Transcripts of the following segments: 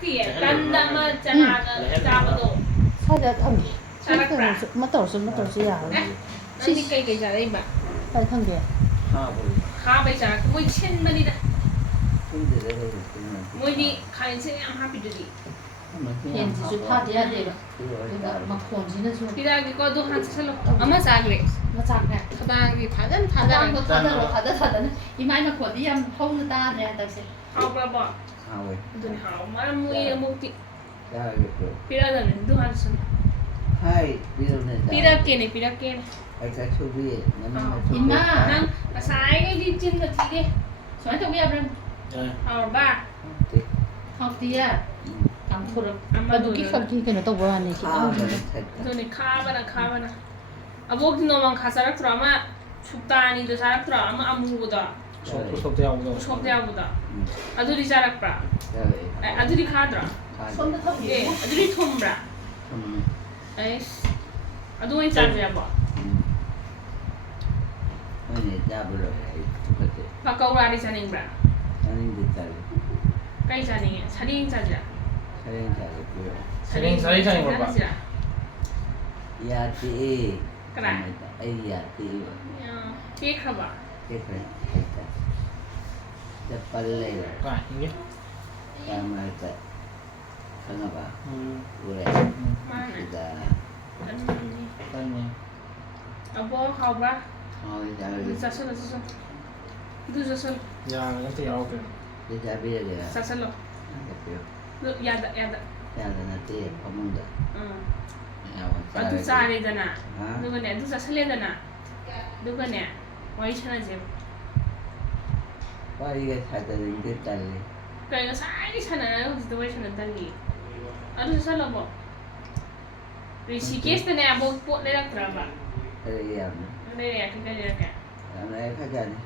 ꯆꯥꯔꯛꯇꯤꯌꯦ ꯇꯟꯗ ꯑꯃ ꯆꯅꯥꯒ ꯆꯥꯕꯗꯣ ꯁ꯭ꯋꯥꯏꯗ ꯊꯝꯒꯦ ꯑꯃ ꯇꯧꯔꯁꯨ ꯌꯥꯔꯣꯏ ꯅꯪꯗꯤ ꯀꯩ ꯆꯥꯔꯛꯏꯕ ꯀꯥꯏ ꯈꯪꯗꯦ ꯈꯥꯕꯩ ꯆꯥꯔꯛ ꯃꯣꯏ ꯁꯤꯟꯕꯅꯤꯗ ꯃꯣꯏꯗꯤ ꯈꯥꯃꯦꯟꯁꯤꯟ ꯌꯥꯝ ꯍꯥꯞꯄꯤꯗꯨꯗꯤ ꯐꯦꯟꯁꯤꯁꯨ ꯊꯥꯗ ꯌꯥꯗꯦꯕ ꯑꯗꯨꯒ ꯃꯈꯣꯟꯁꯤꯅꯁꯨ ꯄꯤꯔꯛꯑꯒꯦꯀꯣ ꯑꯗꯨ ꯍꯥꯟꯅ ꯆꯠꯁꯜꯂꯣ ꯑꯃ ꯆꯥꯈ꯭ꯔꯦ ꯃꯆꯥꯛꯅꯦ ꯈꯗꯥꯡꯒꯤ ꯐꯖꯅ ꯊꯥꯗꯔꯒ ꯊꯥꯗꯅ ꯏꯃꯥꯏ ꯃꯈꯣꯟꯗꯤ ꯌꯥꯝ ꯍꯧꯅ ꯇꯥꯗ꯭ꯔꯦ ꯍꯟꯗꯛꯁꯦ ꯍꯥꯎꯕ꯭ꯔꯕꯣ ꯍꯥꯎꯋꯦ ꯑꯗꯨꯅꯤ ꯍꯥꯎ ꯃꯔꯝ ꯃꯣꯏ ꯑꯃꯨꯛꯇꯤ ꯄꯤꯔꯛꯑꯗꯕꯅꯤ ꯑꯗꯨ ꯍꯥꯟꯅ ꯆꯠꯁꯜꯂꯣ ꯍꯥꯏ ꯄꯤꯔꯛꯀꯦꯅꯦ 이마! ꯅꯪ ꯉꯁꯥꯏꯒꯩꯗꯤ ꯆꯤꯟꯒ ꯊꯤꯗꯦ ꯁꯨꯃꯥꯏꯅ ꯇꯧꯕ ꯌꯥꯕ꯭ꯔꯥ ꯍꯥꯎꯔꯕ ꯍꯥꯎꯇꯤꯌꯦ ꯀꯥꯡꯊꯣꯔꯛꯄꯗꯨꯒꯤ ꯈꯛꯀꯤ ꯀꯩꯅꯣ ꯇꯧꯕ ꯋꯥꯅꯤ ꯑꯗꯨꯅꯤ ꯈꯥꯕꯅ ꯑꯕꯣꯛꯇꯤ ꯅꯣꯡꯃꯥꯡꯈꯥ ꯆꯥꯔꯛꯇ꯭ꯔꯣ ꯑꯃ ꯁꯨꯛꯇꯥꯅꯤꯗꯣ ꯆꯥꯔꯛꯇ꯭ꯔꯣ ꯑꯃ ꯑꯃꯨꯕꯗꯣ ꯎꯁꯣꯞꯇ ꯌꯥꯎꯕꯗꯣ ꯑꯗꯨꯗꯤ ꯆꯥꯔꯛꯄ꯭ꯔꯥ ꯑꯗꯨꯗꯤ ꯈꯥꯗ꯭ꯔꯣ ꯁꯣꯝꯗ ꯊꯝꯒꯦ ꯑꯗꯨꯗꯤ ꯊꯨꯝꯕ꯭ꯔꯥ ꯑꯩꯁ ꯑꯗꯨ ꯑꯣꯏꯅ ꯆꯥꯖꯦꯕꯣ ꯄꯀꯧꯔꯥꯗꯤ ꯆꯥꯅꯤꯡꯕ꯭ꯔꯥ ꯀꯩ ꯆꯥꯅꯤꯡꯉꯦ ꯁꯔꯦꯡ ꯆꯥꯁꯤꯔꯥ ꯁꯔꯦꯡ ꯆꯥꯅꯤꯡꯕ꯭ꯔꯥ ꯌꯥꯗꯦ ꯀꯅꯥ ꯑꯩ ꯌꯥꯗꯦ ꯇꯦꯛꯈ꯭ꯔꯕ ꯆꯄꯜ ꯂꯩꯔꯦ ꯀꯥꯏ ꯃꯔꯛꯇ ꯈꯪꯉꯕ ꯎꯔꯦ ꯁꯤꯗ ꯑꯕꯣꯛ ꯍꯥꯎꯕ꯭ꯔꯥ ꯍꯥꯎꯋꯤ ꯆꯥꯁꯜꯂꯣ ꯑꯗꯨ ꯆꯥꯁꯜꯂꯣ ꯌꯥꯒ ꯑꯝꯇ ꯌꯥꯎꯗ꯭ꯔꯦ ꯆꯥꯕꯤꯔꯒꯦ ꯆꯥꯁꯜꯂꯣ ꯌꯥꯗ ꯌꯥꯗ ꯅꯠꯇꯦ ꯐꯃꯨꯡꯗ ꯑꯗꯨ ꯆꯥꯔꯦꯗꯅ ꯑꯗꯨꯒꯅꯦ ꯑꯗꯨ ꯆꯥꯁꯜꯂꯦꯗꯅ ꯑꯗꯨꯒꯅꯦ ꯋꯥꯔꯤ ꯁꯥꯟꯅꯁꯦꯕ ꯋꯥꯔꯤꯒ ꯁꯥꯟꯅꯅꯤꯡꯗꯦ ꯇꯜꯂꯤ ꯀꯩ ꯉꯁꯥꯏꯗꯒꯤ ꯁꯥꯟꯅꯔꯒ ꯍꯧꯖꯤꯛꯇ ꯋꯥꯔꯤ ꯁꯥꯟꯅ ꯇꯜꯂꯤ ꯑꯗꯨ ꯆꯥꯁꯜꯂꯣꯕꯣ ꯔꯤꯁꯤꯀꯦꯁꯇꯅꯦ ꯑꯕꯣꯛ ꯄꯣꯠ ꯂꯩꯔꯛꯇ꯭ꯔꯕ ꯌꯥꯝꯅ ꯂꯩꯔꯛꯑꯦ ꯀꯩ ꯂꯩꯔꯛꯀꯦ ꯌꯥꯝꯅ ꯈꯖꯥꯅꯤ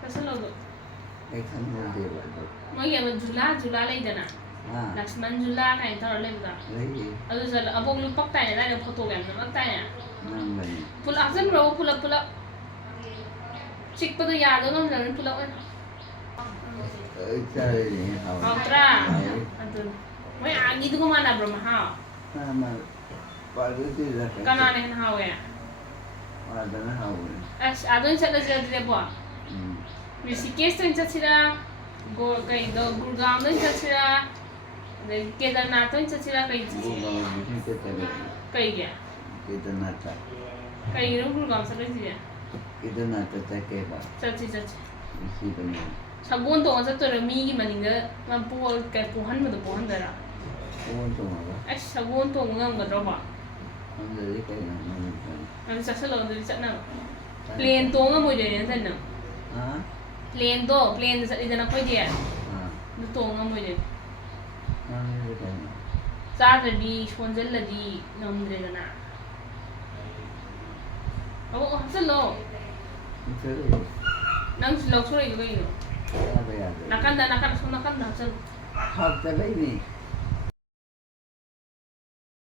ꯆꯥꯁꯜꯂꯣ ꯑꯗꯨ ꯑꯩ ꯈꯪꯍꯧꯗꯦꯕ ꯑꯗꯨ ꯃꯣꯏꯒꯤ ꯑꯃ ꯖꯨꯂꯥ ꯂꯩꯗꯅ ꯂꯛꯁꯃꯟ ꯖꯨꯂꯥ ꯀꯥꯏꯅ ꯇꯧꯔ ꯂꯩꯕꯗꯣ ꯑꯗꯨ ꯆꯠꯂꯣ ꯑꯕꯣꯛ ꯂꯨꯄꯛ ꯇꯥꯏꯅꯦ ꯑꯗꯥꯏꯗ ꯐꯣꯇꯣꯒ ꯌꯥꯝ ꯅꯝꯃꯛ ꯇꯥꯏꯅꯦ ꯅꯝꯕꯅꯤ ꯄꯨꯂꯞ ꯍꯥꯞꯆꯟꯈ꯭ꯔꯣ ꯄꯨꯂꯞ ꯆꯤꯛꯄꯗꯣ ꯌꯥꯗꯣ ꯉꯝꯗ꯭ꯔꯕꯅꯤ ꯄꯨꯂꯞ ꯑꯣꯏꯅ ꯍꯥꯎꯇ꯭ꯔꯥ ꯑꯗꯨꯅꯤ ꯃꯣꯏ ꯑꯥꯒꯤꯗꯨꯒ ꯃꯥꯟꯅꯕ꯭ꯔꯣ ꯃꯍꯥꯎ ꯀꯅꯥꯅ ꯍꯦꯟꯅ ꯍꯥꯎꯋꯦ ꯑꯗꯨꯅ ꯍꯥꯎꯕꯅꯤ ꯑꯁ ꯑꯥꯗ ꯑꯣꯏꯅ ꯆꯠꯂꯁꯤꯔ ꯑꯗꯨꯗꯤ ꯑꯕꯣꯛ ꯔꯤꯁꯤꯀꯦꯁꯇ ꯑꯣꯏꯅ ꯆꯠꯁꯤꯔꯥ ꯀꯩꯗꯣ ꯒꯨꯔꯒꯥꯎꯟꯗ ꯑꯣꯏꯅ ꯆꯠꯁꯤꯔꯥ ꯑꯗꯩ ꯀꯦꯗꯔꯅꯥꯊꯇ ꯑꯣꯏꯅ ꯆꯠꯁꯤꯔꯥ ꯀꯩ ꯆꯠꯁꯤꯒꯦ ꯀꯩꯒꯤ ꯀꯦꯗꯔꯅꯥꯊꯇ ꯀꯩꯒꯤꯅꯣ ꯒꯨꯔꯒꯥꯎꯟ ꯆꯠꯂꯣꯏꯁꯤꯁꯦ ꯀꯦꯗꯔꯅꯥꯊꯇ ꯆꯠꯀꯦꯕ ꯆꯠꯁꯤ ꯅꯨꯡꯁꯤꯕꯅꯦ ꯁꯒꯣꯜ ꯇꯣꯡꯉ ꯆꯠꯇꯣꯏꯔꯣ ꯃꯤꯒꯤ ꯃꯅꯤꯡꯗ ꯄꯣꯍꯟꯕꯗꯣ ꯄꯣꯍꯟꯗꯣꯏꯔꯥ ꯁꯒꯣꯜ ꯇꯣꯡꯉꯒ ꯑꯁ ꯁꯒꯣꯜ ꯇꯣꯡꯕ ꯉꯝꯒꯗ꯭ꯔꯣꯕ ꯉꯝꯗ꯭ꯔꯗꯤ ꯀꯩꯅꯣ ꯑꯗꯨ ꯆꯠꯁꯜꯂꯣ ꯑꯗꯨꯗꯤ ꯆꯠꯅꯕ ꯄ꯭ꯂꯦꯟ ꯇꯣꯡ ꯉꯝꯃꯣꯏꯗꯣꯏꯅꯦ ꯅꯠꯇ꯭ꯔ ꯅꯪ ꯄ꯭ꯂꯦꯟꯗ ꯆꯠꯂꯤꯗꯅ ꯑꯩꯈꯣꯏꯗꯤ ꯑꯗꯨ ꯇꯣꯡ ꯉꯝꯃꯣꯏꯗꯣꯏꯅꯦ ꯆꯥꯗ꯭ꯔꯗꯤ ꯁꯣꯟꯖꯜꯂꯗꯤ ꯉꯝꯗ꯭ꯔꯦꯗꯅ ꯑꯕꯣꯛ ꯍꯥꯞꯆꯜꯂꯣ ꯅꯪꯁꯨ ꯂꯧꯊꯣꯔꯛꯏꯗꯣ ꯀꯩꯒꯤꯅꯣ ꯅꯥꯀꯟꯗ ꯁꯣꯝ ꯅꯥꯀꯟꯗ ꯍꯥꯞꯆꯜꯂꯣ ꯍꯥꯞꯇꯕꯩꯅꯤ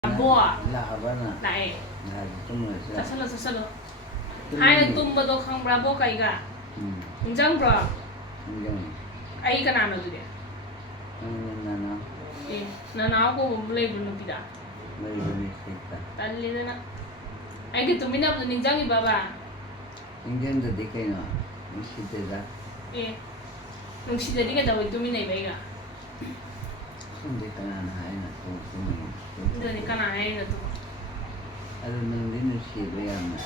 ꯑꯕꯣꯛ ꯂꯥꯛꯑꯕꯅ ꯂꯥꯛꯑꯦ ꯆꯠꯁꯜꯂꯨꯔꯁꯤꯔ ꯆꯠꯁꯜꯂꯣ ꯊꯥꯏꯅ ꯇꯨꯝꯕꯗꯣ ꯈꯪꯕ꯭ꯔꯥ ꯑꯕꯣꯛ ꯀꯩꯒ ꯅꯤꯡꯁꯤꯡꯕ꯭ꯔꯣ ꯑꯩ ꯀꯅꯥꯅꯣ ꯑꯗꯨꯗꯤ ꯅꯅꯥꯎ ꯅꯅꯥꯎ ꯀꯧꯕ ꯂꯩꯕ꯭ꯔꯣ ꯅꯨꯄꯤꯗ ꯂꯩꯕꯅꯤ ꯁꯤꯗ ꯇꯜꯂꯤꯗꯅ ꯑꯩꯒ ꯇꯨꯃꯤꯟꯅꯕꯗꯣ ꯅꯤꯡꯁꯤꯡꯉꯤꯕꯕ ꯅꯤꯡꯁꯤꯡꯗꯗꯤ ꯀꯩꯅꯣ ꯅꯨꯡꯁꯤꯗꯦꯗ ꯅꯨꯡꯁꯤꯗꯗꯤ ꯀꯩꯗꯧꯕꯩ ꯇꯨꯃꯤꯟꯅꯩꯕ ꯑꯩꯒ ꯈꯪꯗꯦ ꯀꯅꯥꯅ ꯍꯥꯏꯅ ꯑꯗꯨꯅꯤ ꯀꯅꯥ ꯍꯥꯏꯔꯤꯅꯣ ꯑꯗꯨꯕꯨ ꯑꯗꯨ ꯅꯪꯗꯤ ꯅꯨꯡꯁꯤꯕ ꯌꯥꯝꯅ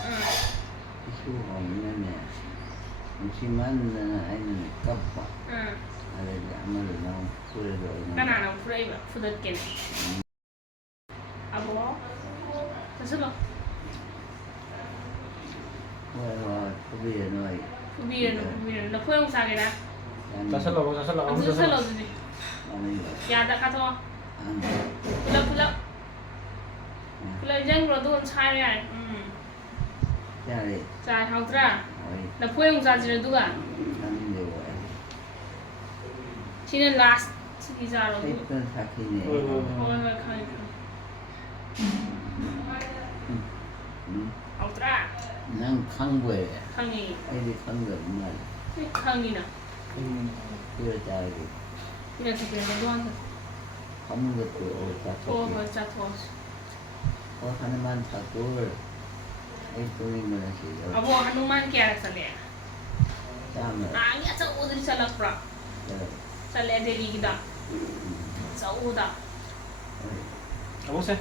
ꯏꯁꯨ ꯍꯧꯅꯤꯅꯅꯦ ꯅꯨꯡꯁꯤꯃꯟꯗꯅ ꯑꯩꯅꯅꯦ ꯀꯞꯄ ꯑꯗꯩꯗꯤ ꯑꯃꯗꯨꯅ ꯑꯃꯨꯛ ꯐꯨꯔꯒ ꯀꯅꯥꯅ ꯐꯨꯔꯛꯏꯕ ꯐꯨꯗꯠꯀꯦꯅꯦ ꯑꯕꯣꯛ ꯆꯠꯁꯜꯂꯣ ꯍꯣꯏ ꯐꯨꯕꯤꯔꯅꯨ ꯑꯩ ꯐꯨꯕꯤꯔꯅꯨ ꯂꯐꯣꯏ ꯑꯃꯨꯛ ꯆꯥꯒꯦꯔꯥ ꯆꯥꯁꯜꯂꯣ ꯑꯗꯨ ꯆꯠꯁꯜꯂꯣ ꯑꯗꯨꯗꯤ ꯌꯥꯗ ꯀꯥꯊꯣꯛꯑꯣ ꯄꯨꯂꯞ ꯌꯩꯖꯟꯈ꯭ꯔꯣ ꯑꯗꯨꯒ ꯁꯥꯏꯔꯣ ꯌꯥꯔꯦ ꯌꯥꯔꯦ ꯆꯥꯏ ꯍꯥꯎꯇ꯭ꯔꯥ ꯂꯐꯣꯏ ꯑꯃꯨꯛ ꯆꯥꯁꯤꯔ ꯑꯗꯨꯒ ꯁꯤꯅ ꯂꯥꯁ ꯁꯤꯒꯤ ꯆꯥꯔꯣ ꯁꯥꯈꯤꯅꯦ ꯍꯣꯏ ꯈꯪꯉꯦ ꯍꯥꯎꯇ꯭ꯔꯥ ꯅꯪ ꯈꯪꯕꯣꯏꯔꯦ ꯈꯪꯉꯤ ꯑꯩꯗꯤ ꯈꯪꯗꯕ ꯃꯥꯜꯂꯦ ꯈꯪꯉꯤꯅ ꯄꯤꯔ ꯆꯥꯔꯒꯦ ꯄꯤꯔꯛꯀꯦ ꯑꯗꯨ 가문도 또 어, 다 자, 도와줘. 하나만 다 돌. 이 돌인 거라시. Abo, hanuman kaya sale. 짬을. Anya sa udri sa lapra. Sa ledeli gida. Sa uda. 가보세.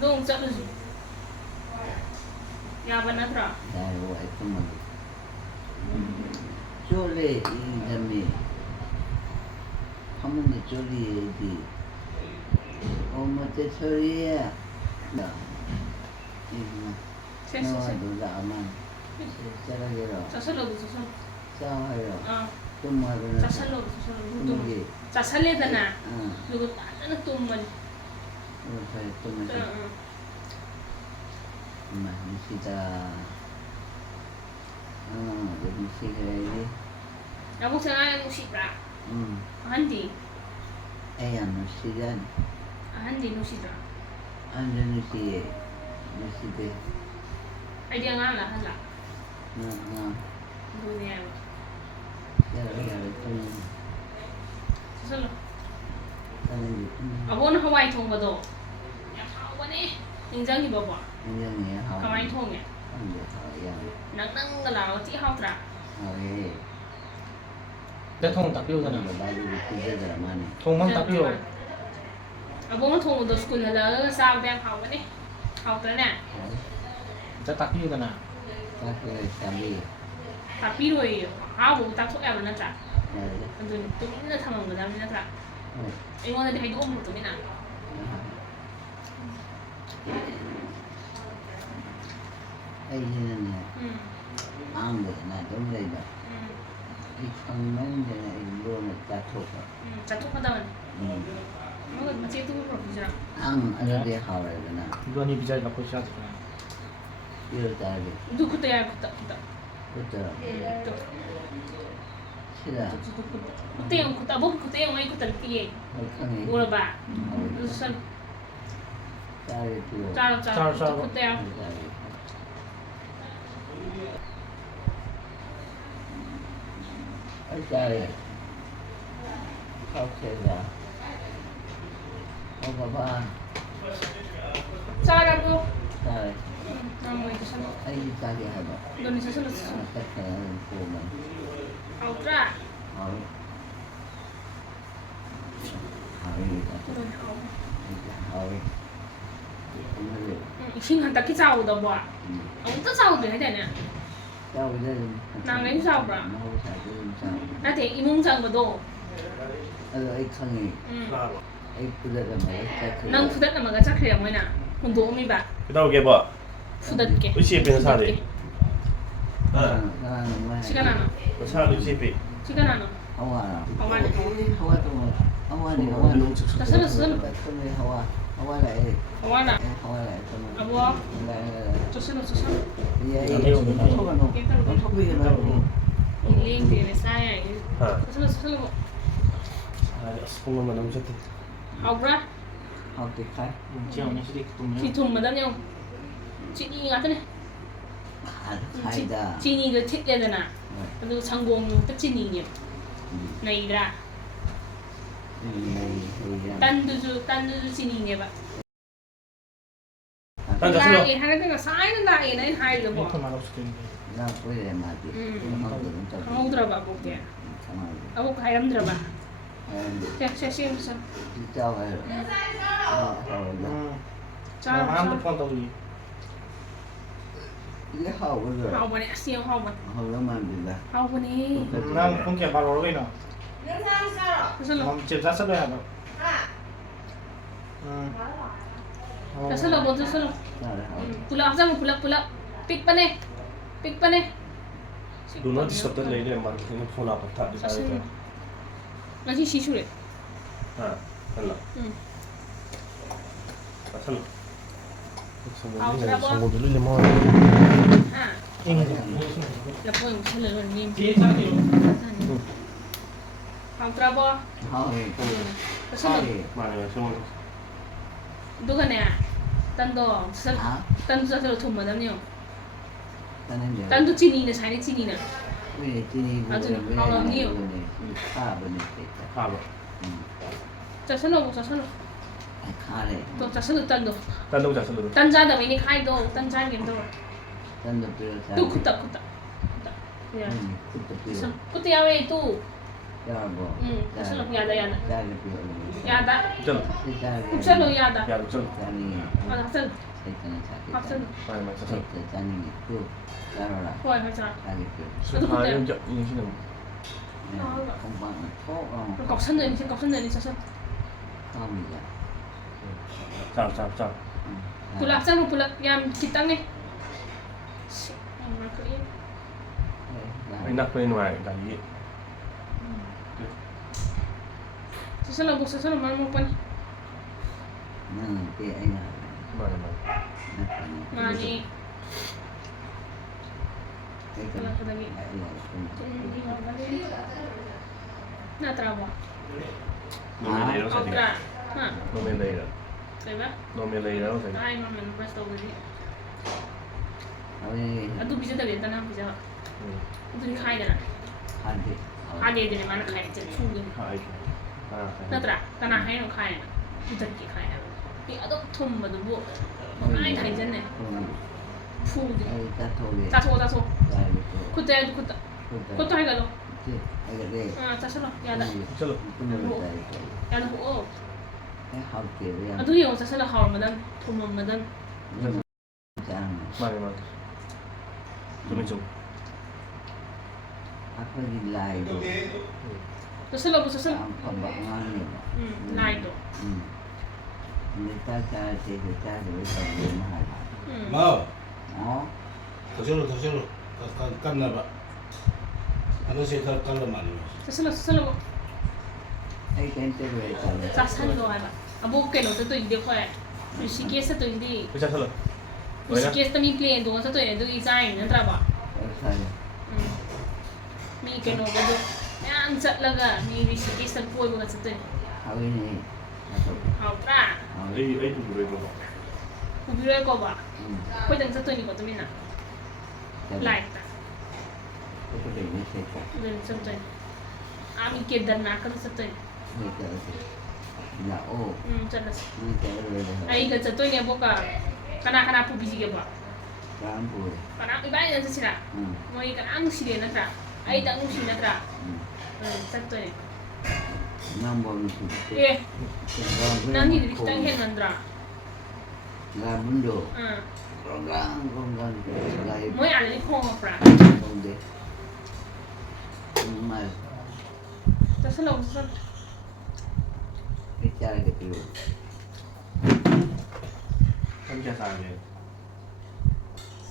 Dong sa lusu. Ya banatra. 나이고 했구만. 쫄래 이름이 가문도 쫄리지. 어머때 소리야. 나. 이거. Se se se. 너도 나만. 짜라게로. Sa salo, sa salo. 싸워요. Ah, 좀 하고는. sa salo, sa salo. tumagi. Sa sale da na. 응. Lugut ano tumal. 이렇게 tumagi. 엄마 미시다. 미시가야지. Abo sa nga musik ra. 응. Handi. 애야 미시간. Handi musik ra. 안전 미시에. 미시대. Ay dia nga la hala. 응. Dunia. 야야야 좀. Sa salo. 하는 게. Abo na Hawaii thong ba do? Ya hawa ni. Injang gi baba. 인정이 하고. Hawaii thong ya. 안돼 하야. Nang nang ga la ti hao tra. 하게. 대통령 딱 비우잖아. 나도 그제들 많이. 통만 딱 비워. Abo na thong do school hala sao dang hao ba ni. Hao tra na. 딱 비우잖아. 딱그 잠이. Tapi rồi hao bu ta thok ya na tra. 네. Andun tu ni na thamang ga na tra. Ai ngona de hai do mu tu ni na. 아이는 아무 나 동네다. 이 청년들의 일본을 다투고. Cha thok ka da man. Mo ma che tu ro bi jara. 안 어디 하려나. 이건이 비자를 갖고 시작했잖아. 이러다리. Du ku ta ya ku ta. 그때 Tu. 싫어. Ku te ku ta bo ku te ai ku ta ki ye. 坑 Ora ba. Du san 딸이 또. cha cha ku te ya. 딸이. 카페가. 봐봐. Cha ra bu. 딸. Na mo ku san. 아이 딸이 하다. Do ni sa san sa. 카페는 보면. Hao tra. 아우. 아우이다. Do ni hao. 아우이. 오늘 Xin hẳn ta cái rau đâu bỏ. Ông tất rau rồi hay thế nè. 자 우리는 nàng đánh rau bả. 나하고 사진 자. Na thế im rang vào đồ. 이 坑이 이 부대가 뭐야? Nang phu đất là mà cái chắc hiểu mới nè. Không đủ mi bà. 그다음 게 뭐? Phu đất kì. 의시에 사대. 나는 뭐? Chicken nào? 사 의시에. Chicken nào? 하와나. 하와네. 하와도 뭐? 하와니 하와니. Ta rất là sân. 그래 하와. 하와래. Hawa nè. 하와래. Abo. 네. Cho sân cho sân. 예. 소가노. 소비에 나고. Liên thì là sai này. Cho sân là bộ. 아, 스푼만 너무 좋대. Học ra. 하우티 카이. 지금 시리 Thì thùng mà đâm nhau. Chị đi ngắt thế này. 카이다. Chị đi được thích lên rồi nè. Rồi sang buồng tất chị đi nhiều. Này ra. Tan du chị đi nhiều vậy. 딴 Lại 자슬로. hai cái sai nó lại này hai rồi bỏ. 이렇게만 없을 텐데. 나 보이래 맞지. Không 들어 봐 볼게. Abo kayam 들어 봐. Xem xem. 진짜 와요. Cho 핸드폰 떠오르기. 이게 하우를. hao vào này siêu hao vào. 하우만 빌라. Hao vào đi. 난 공개 바로 오르기나. Cho sân là. 집 샀어도 해야 돼. Cho sân là bốn cho sân là. Pull up ra một pull up. Pick pa nè. Pick pa nè. 누나 디스터트 레이드 막 폰 아파 다 Cho sân. 디사이드. Nó chỉ xí xù đấy. 아, 달라. 자슬로. 성공 들리려 뭐. À. 잉. Là cô cũng sẽ lớn nghiêm. 뒤에 짜기로. Hao tra bo. 하우이. Cho sân là. 많이 성공. Đúng rồi nè. Tân đồ. Tân ra rồi thùng mà đâm nhau. 나는 Tân tu chini nè sai nè chini nè. 왜 찌니 아주 하우랑 nhiều. 아, 뭐네. 가봐. 자살로 자살로 카레 또 자살로 딴도 딴동 자살로. 딴자다 왜니 카이도 딴자 게임도 딴도 필요하다 또 굿다 야 굿도 필요 그때 야외 또 야뭐 자살로 야다 짜리 필요 야다 쩔어. 국살로 야다 야, 쩔어. 짜리 학생 세트는 자기 학생 많이 많이 자살. 짜리 그 짜라라 좋아요 하자 자기 필요 나도 아, 그때 인신은 공방은 또 겁선는 자살 처음이자 자. 불 학생은 불 야, 기땅네 정말 그래 Anh nắp bên ngoài cả ý. 자살로 자살로 말 먹더니 나는 그 애가 Mà 많이 그러니까 나더라 봐 nó bên đây nó sẽ 어더라 nó bên đây là 그래 nó bên đây nó sẽ 아이 너는 벌써 오지 어이 나도 비자다 일단 비자 ừ. 무슨 카이잖아 한대 아니들이 많은 카이 진짜 충분히 hai 나더라 나나 하이는 카이 부탁이 카이 이 아도 톰 뭐도 뭐 아이 다 있잖네 푸디 어이 따토게 자소 자기 그때 그때 하이가도 애가 돼 자살로 야다 Chalo. 그놈을 다 야다 오 해 할게 왜 아도 형 자살로 하오마단 톰마단 장 Mà Tụi mình dùng. 아프기 라이도 자살로 자살로 건강하네 나이도 근데 따따 되게 짜게 왜 너무 하다 마, 어? 더 절로 깠나 봐. 아저씨 깔로 많이 마셔. 자살로 이 땐때로 했잖아 자살로 하이바 아보 cái nó sẽ tùy điều khoẻ Rishikesh sẽ tùy đi Bây giờ sao rồi? Vậy đó. Rishikesh ta mi plane 동안 sẽ tùy để đi dài nữa ra bảo 사요 mi cái nó cái được ăn chặt là cả mi Rishikesh sẽ vui của sẽ tùy 하위니 học ra Ấy tụi mình dùng. cũng biết có bảo quay đằng sẽ tùy của tụi mình nào lại ta 그것도 있는 색 nên sẽ tùy mi kia đần nát cái sẽ tùy 야, 오, chặt là 문자를 ai cái sẽ tùy này bố cả kana phụ bị gì cái bảo 람부, kana cái bài này sẽ là mọi cái ăn xí đấy nữa ra ai đang ăn xí nữa ra sẽ tùy 남보는 예 난 이들이 땅 했는데라 라문도 응 건강 라이 뭐야 알리 콩어 프라 건데 정말 자살로 무슨 괜찮게 필요 Em chia sẻ về.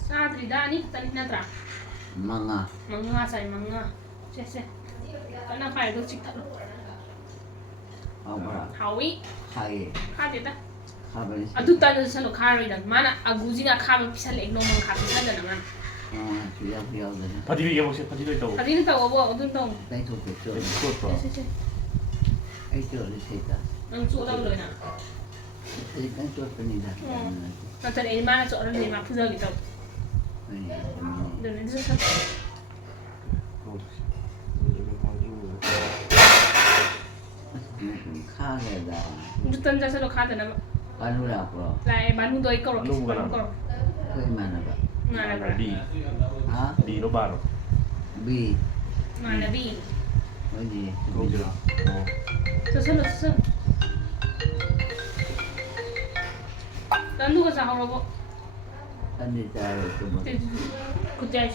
사들이다 아니 딸이 나더라 망아 망가 잘 망가 쎄쎄 kana phải được chích thật 아브라 하위 하이 카디다 하버리 아두따는 살로 카리다 마나 아구지나 카면 피살레 이놈은 카 피살잖아 만 비야비야들 Phát đi em sẽ phát đi đây đâu. 카디는 타고 뭐 어떤 동 땡초겠죠 Tốt rồi. 쎄쎄 애초를 세다 응 쏘다 그러나 땡초입니다 나한테 얼마나 쏘는 데 막 부서기 또 너는 진짜 카게다 무슨 자세로 카드나 바누라고 lại bán hung tôi câu rồi Bán hung bán nào? câu 그만 봐 mà là Là đi. 아? Đi nó ba rồi. 비 mà là vì 어디 Không chưa? sơ dan 누가 사오라고 딴데 잘 좀. 그때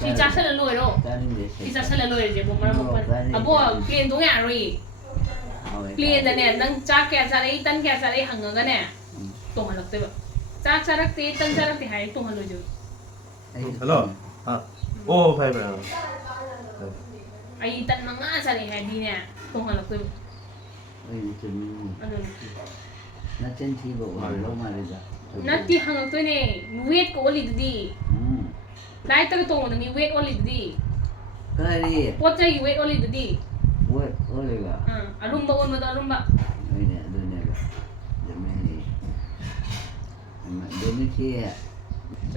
진짜 살을 놓으러 딴데 진짜 살을 놓으러 이제 뭐 말을 먹고 à bố client tối nhà rồi client này đang cha kẹt ra đấy tân kẹt ra đấy hàng người này tổng hợp được cha cha đắc tí tân cha đắc tí hay tổng hợp được Hello. À. Ô, phải phải. ai tân mang ngã ra đấy hay đi nè tổng hợp được 어이 좀. 나 젠티 보고 너무 말이다. nãy hàng người tôi này weight của oli đi lại tới tổng hợp được weight oli đi 그래. pot chay weight oli đi 뭐 어디가? arumba ôn mà arumba 어디냐 너네가. 너네. 엄마 너네 kia.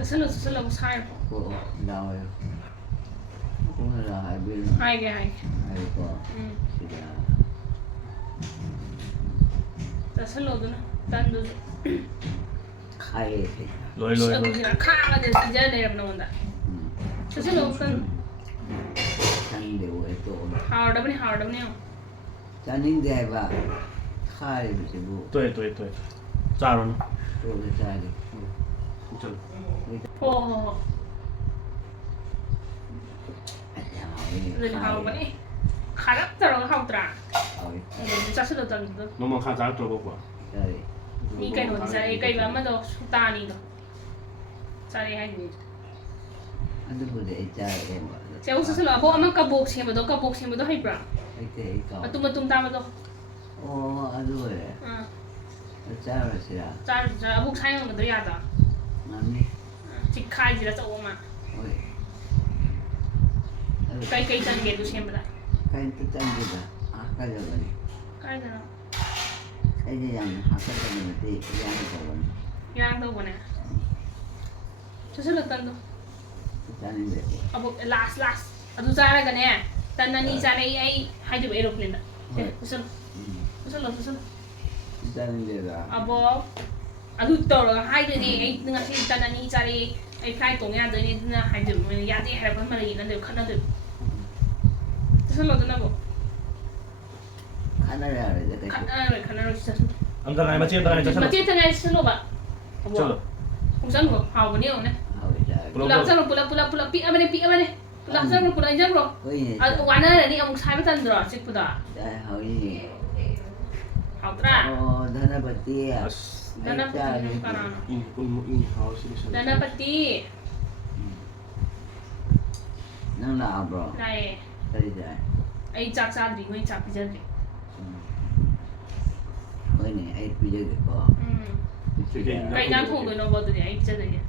sẽ là một sai 고 나와요. 오늘 나 하이빌 hai cái hay 아이고. ừ. 진짜. ꯆꯠꯁꯜꯂꯣꯗꯨꯅ ꯇꯟꯗꯨꯁꯨ ꯈꯥꯏꯌꯦ ꯂꯣꯏ ꯂꯣꯏ ꯂꯣꯏ ꯑꯗꯨꯁꯤꯅ ꯈꯥꯡꯉꯗꯤ ꯄꯤꯖ ꯂꯩꯔꯕ ꯅꯉꯣꯟꯗ ꯆꯠꯁꯜꯂꯣ ꯇꯟ ꯈꯪꯗꯦ ꯑꯣꯏ ꯇꯣꯛꯑꯣ ꯍꯥꯎꯔꯗꯕꯅꯤ ꯌꯦꯡꯉꯣ ꯆꯥꯅꯤꯡꯗꯦ ꯍꯥꯏꯕ ꯈꯥꯔꯤꯕꯁꯤꯕꯨ ꯇꯣꯏ ꯆꯥꯔꯣꯅ ꯇꯣꯛꯑꯒ ꯆꯥꯒꯦ ꯆꯠꯂꯣ ꯍꯣ ꯌꯥꯝ ꯍꯥꯎꯋꯤ ꯑꯗꯨꯗꯤ ꯍꯥꯎꯕꯅꯤ ꯈꯥꯔꯞ ꯇꯧꯔꯒ ꯍꯥꯎꯇ꯭ꯔꯥ ꯍꯥꯎꯋꯤ ꯑꯗꯨꯗꯤ ꯆꯠꯁꯜꯂꯣ ꯇꯟꯗꯨꯗ ꯅꯣꯡꯃ ꯈꯥ ꯆꯥꯔꯛꯇ꯭ꯔꯕꯀꯣ ꯆꯥꯔꯦ ꯃꯤ ꯀꯩꯅꯣꯗꯤ ꯆꯥꯔꯦ ꯀꯩꯕ ꯑꯃꯗꯣ ꯁꯨꯇꯥꯅꯤꯗꯣ ꯆꯥꯔꯦ ꯍꯥꯏꯗꯨꯅꯤ ꯑꯗꯨꯕꯨꯗꯤ ꯑꯩ ꯆꯥꯔꯛꯑꯦꯕ ꯆꯦꯎ ꯆꯠꯁꯜꯂꯣ ꯑꯕꯣꯛ ꯑꯃ ꯀꯕꯣꯛ ꯁꯦꯝꯕꯗꯣ ꯍꯩꯕ꯭ꯔꯥ ꯍꯩꯇꯦ ꯑꯩ ꯀꯥꯎ ꯃꯇꯨꯝ ꯇꯥꯕꯗꯣ ꯑꯣ ꯑꯗꯨ ꯑꯣꯏꯔꯦ ꯆꯥꯔꯨꯔꯁꯤꯔꯥ ꯆꯥꯔꯨꯁꯤ ꯑꯕꯣꯛ ꯁꯥꯏ ꯉꯝꯒꯗ꯭ꯔꯥ ꯌꯥꯗ ꯉꯝꯅꯤ ꯆꯤꯛꯈꯥꯏꯁꯤꯔ ꯑꯆꯧꯕ ꯑꯃ ꯍꯣꯏ ꯑꯗꯨ ꯀꯩ ꯆꯪꯒꯦ ꯑꯗꯨ ꯁꯦꯝꯕꯗ ꯀꯩꯝꯇ ꯆꯪꯗꯦꯗ ꯍꯥꯞꯀꯗꯕꯅꯤ ꯀꯥꯏꯗꯅꯣ ꯑꯩꯗꯤ ꯌꯥꯝꯅ ꯍꯥꯞꯀꯗꯕ ꯅꯠꯇꯦ ꯏꯔꯥꯡ ꯇꯧꯕꯅꯤ ꯏꯔꯥꯡ ꯇꯧꯕꯅꯦ ꯆꯠꯁꯜꯂꯣ ꯇꯟꯗꯣ ꯆꯥꯅꯤꯡꯗꯦ ꯑꯕꯣꯛ ꯂꯥꯁ ꯑꯗꯨ ꯆꯥꯔꯒꯅꯦ ꯇꯟ ꯑꯅꯤ ꯆꯥꯔꯛꯏ ꯑꯩ ꯍꯥꯏꯗꯣꯏꯕ ꯑꯦꯔꯣꯄ꯭ꯂꯦꯟꯗ ꯁꯦ ꯆꯠꯁꯜꯂꯣ ꯆꯥꯅꯤꯡꯗꯦꯗ ꯑꯕꯣꯛ ꯑꯗꯨ ꯇꯧꯔꯒ ꯍꯥꯏꯗꯣꯏꯅꯦ ꯑꯩꯉꯁꯤ ꯇꯟ ꯑꯅꯤ ꯆꯥꯔꯛꯏ ꯑꯩ ꯐ꯭ꯂꯥꯏꯠ ꯇꯣꯡ ꯌꯥꯗꯣꯏꯅꯦ ꯑꯗꯨꯅ ꯍꯥꯏꯗꯣꯏꯕ ꯃꯣꯏꯅ ꯌꯥꯗꯦ ꯍꯥꯏꯔꯛꯄ ꯃꯔꯩ ꯌꯦꯠꯅꯗꯣꯏꯕ ꯈꯠꯅꯗꯣꯏꯕ ꯆꯠꯁꯜꯂꯣ ꯑꯗꯨꯅ ꯑꯕꯣꯛ ꯈꯠꯅꯔ ꯌꯥꯔꯣꯏꯗ ꯀꯩꯁꯨ ꯈꯠꯅꯔꯣꯏ ꯆꯠꯁꯜꯂꯣ ꯑꯝꯇ ꯉꯥꯏ ꯃꯆꯦꯠ ꯑꯝꯇ ꯉꯥꯏ ꯆꯠꯁꯜꯂꯣ ꯃꯆꯦꯠꯇ ꯉꯥꯏ ꯆꯠꯁꯜꯂꯣꯕ ꯆꯠꯂꯣ ꯑꯕꯣꯛ ꯆꯪꯈ꯭ꯔꯣ ꯍꯥꯎꯕꯅꯤ ꯌꯦꯡꯉꯣꯅꯦ ꯍꯥꯎꯋꯤ ꯆꯥꯔꯦ ꯄꯨꯂꯞ ꯆꯪꯈ꯭ꯔꯣ ꯄꯨꯂꯞ ꯄꯤꯛꯑꯕꯅꯦ ꯄꯨꯂꯞ ꯆꯪꯈ꯭ꯔꯣ ꯄꯨꯂꯞ ꯆꯪꯈ꯭ꯔꯣ ꯍꯣꯏꯅꯦ ꯋꯥꯅꯔꯅꯤ ꯑꯃꯨꯛ ꯁꯥꯏꯕ ꯇꯟꯗ꯭ꯔꯣ ꯆꯤꯛꯄꯗꯣ ꯆꯥꯏ ꯍꯥꯎꯏꯅꯦ ꯍꯥꯎꯇ꯭ꯔꯥ ꯑꯣ ꯙꯅꯄꯇꯤ ꯑꯁ ꯑꯩ ꯆꯥꯒꯦ ꯀꯅꯥꯅꯣ ꯏꯪ ꯍꯥꯎꯁꯤꯗꯤ ꯙꯅꯄꯇꯤ ꯅꯪ ꯂꯥꯛꯑꯕ꯭ꯔꯣ ꯂꯥꯛꯑꯦ ꯀꯔꯤ ꯆꯥꯏ ꯑꯩ ꯆꯥꯛ ꯆꯥꯗ꯭ꯔꯤ ꯃꯣꯏ ꯆꯥꯛ ꯄꯤꯖꯗ꯭ꯔꯤ ꯍꯣꯏꯅꯦ ꯑꯩ ꯄꯤꯖꯒꯦꯀꯣ ꯀꯩ ꯏꯟꯖꯥꯡ ꯊꯣꯡꯗꯣꯏꯅꯣꯕ ꯑꯗꯨꯗꯤ ꯑꯩ ꯄꯤꯖꯗꯣꯏꯁꯦ